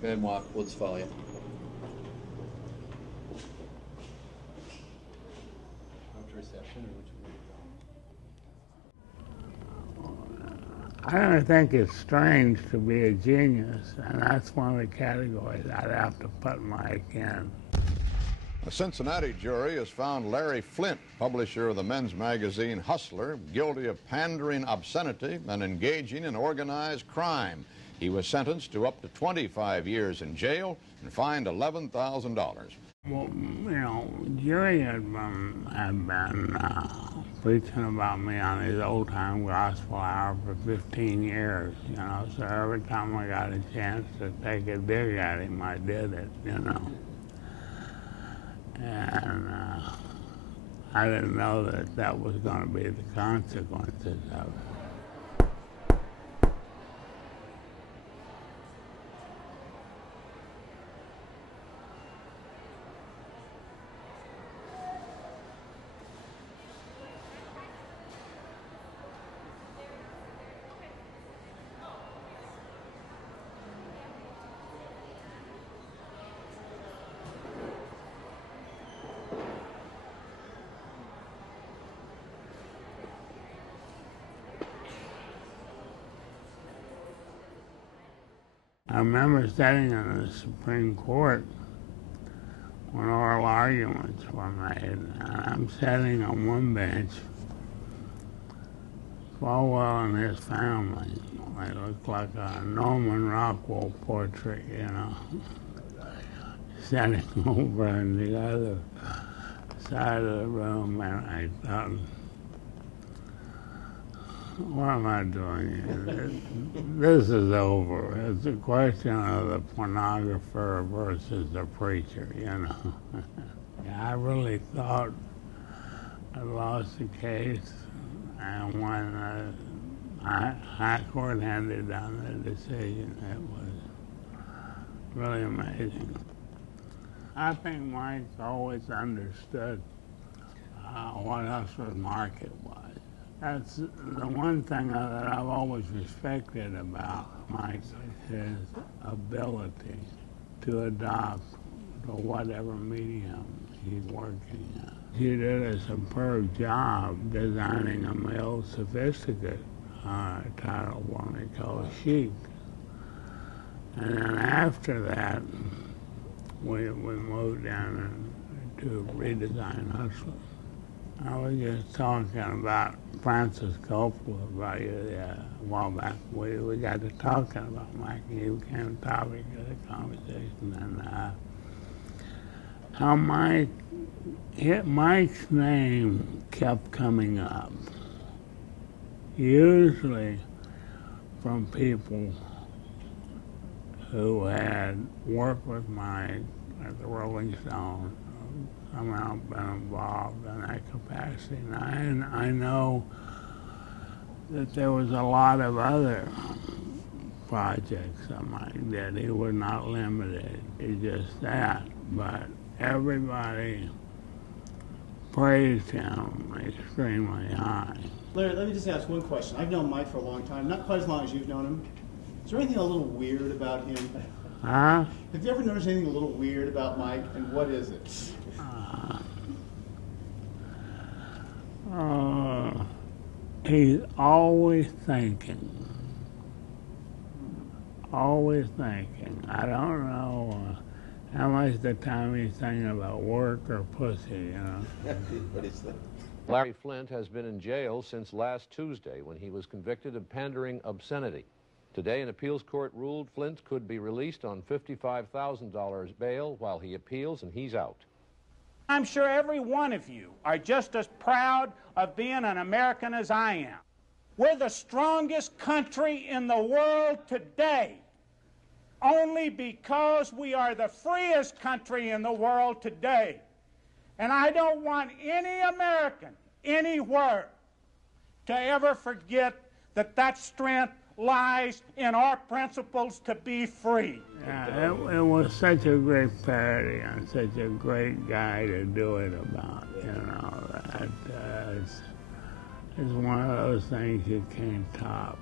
Go ahead and walk. We'll just follow you. Up to reception, or would you I don't think it's strange to be a genius, and that's one of the categories I'd have to put Mike in. A Cincinnati jury has found Larry Flynt, publisher of the men's magazine Hustler, guilty of pandering obscenity and engaging in organized crime. He was sentenced to up to 25 years in jail and fined $11,000. Well, you know, Jerry had been preaching about me on his old-time gospel hour for 15 years, you know, so every time I got a chance to take a dig at him, I did it, you know. And I didn't know that that was going to be the consequences of it. I remember sitting in the Supreme Court when oral arguments were made, and I'm sitting on one bench. Falwell and his family, they looked like a Norman Rockwell portrait, you know, sitting over on the other side of the room, and I thought, what am I doing here? This is over. It's a question of the pornographer versus the preacher, you know. I really thought I lost the case, and when the High Court handed down the decision, it was really amazing. I think Mike always understood what Hustler's market was. That's the one thing that I've always respected about Mike, his ability to adopt to whatever medium he's working in. He did a superb job designing a male sophisticate title one they call Chic. And then after that, we moved down to redesign Hustler. I was just talking about Francis Coppola about you a while back. We got to talking about Mike, and he became a topic of the conversation. And how Mike's name kept coming up, usually from people who had worked with Mike at the Rolling Stones, somehow been involved in that capacity. And I know that there was a lot of other projects that Mike did. He was not limited to just that, but everybody praised him extremely high. Larry, let me just ask one question. I've known Mike for a long time, not quite as long as you've known him. Is there anything a little weird about him? Huh? Have you ever noticed anything a little weird about Mike, and what is it? He's always thinking. Always thinking. I don't know how much of the time he's thinking about work or pussy, you know. What is that? Larry Flynt has been in jail since last Tuesday when he was convicted of pandering obscenity. Today, an appeals court ruled Flynt could be released on $55,000 bail while he appeals, and he's out. I'm sure every one of you are just as proud of being an American as I am. We're the strongest country in the world today, only because we are the freest country in the world today. And I don't want any American, anywhere, to ever forget that that strength lies in our principles to be free. Yeah, it was such a great parody and such a great guy to do it about, you know. That, it's one of those things you can't top.